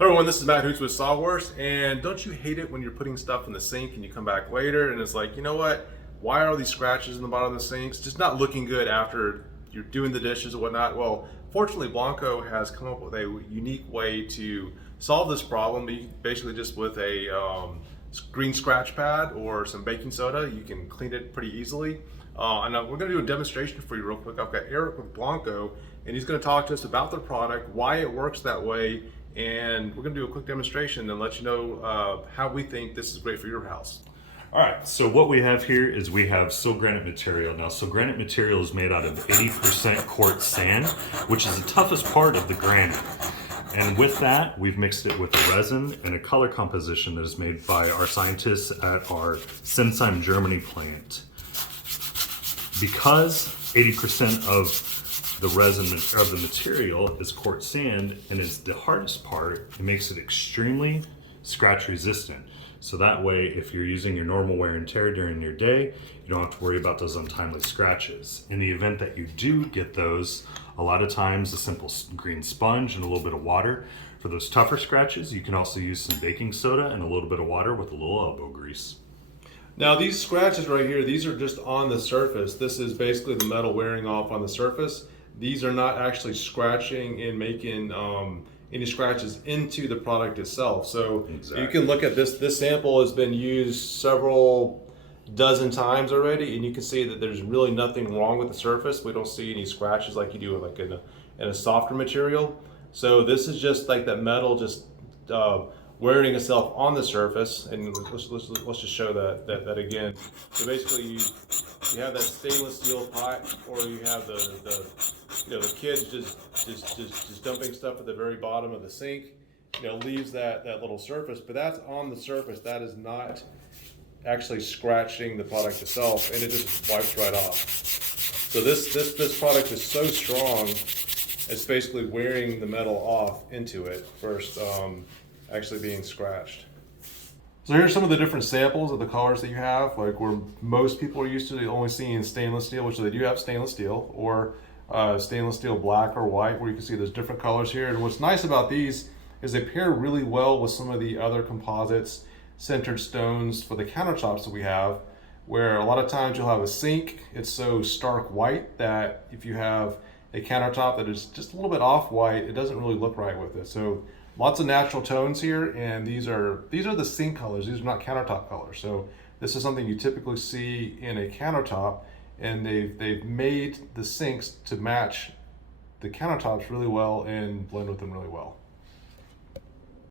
Hello everyone, this is Matt Hoots with Sawhorse, and don't you hate it when you're putting stuff in the sink and you come back later and it's like, you know what, why are all these scratches in the bottom of the sink? It's just not looking good after you're doing the dishes or whatnot. Well, fortunately Blanco has come up with a unique way to solve this problem. Basically just with a green scratch pad or some baking soda, you can clean it pretty easily. And we're going to do a demonstration for you real quick. I've got Eric with Blanco, and he's going to talk to us about the product, why it works that way, and we're going to do a quick demonstration and let you know how we think this is great for your house. All right, so what we have here is we have sill granite material. Now, sill granite material is made out of 80% quartz sand, which is the toughest part of the granite. And with that, we've mixed it with a resin and a color composition that is made by our scientists at our Sinsheim, Germany plant. Because 80% of the resin of the material is quartz sand and is the hardest part, it makes it extremely scratch resistant. So that way, if you're using your normal wear and tear during your day, you don't have to worry about those untimely scratches. In the event that you do get those, a lot of times a simple green sponge and a little bit of water. For those tougher scratches, you can also use some baking soda and a little bit of water with a little elbow grease. Now these scratches right here, these are just on the surface. This is basically the metal wearing off on the surface. These are not actually scratching and making any scratches into the product itself. So exactly. You can look at this. This sample has been used several dozen times already, and you can see that there's really nothing wrong with the surface. We don't see any scratches like you do like in a softer material. So this is just like that metal just wearing itself on the surface, and let's just show that again. So basically, you have that stainless steel pot, or you have the kids just dumping stuff at the very bottom of the sink. Leaves that little surface, but that's on the surface. That is not actually scratching the product itself, and it just wipes right off. So this product is so strong, it's basically wearing the metal off into it first. Actually being scratched. So here's some of the different samples of the colors that you have, like where most people are used to only seeing stainless steel, which they do have stainless steel, or stainless steel black or white, where you can see there's different colors here. And what's nice about these is they pair really well with some of the other composites, centered stones for the countertops that we have, where a lot of times you'll have a sink, it's so stark white that if you have a countertop that is just a little bit off white, it doesn't really look right with it. So lots of natural tones here, and these are the sink colors. These are not countertop colors. So this is something you typically see in a countertop, and they've made the sinks to match the countertops really well and blend with them really well.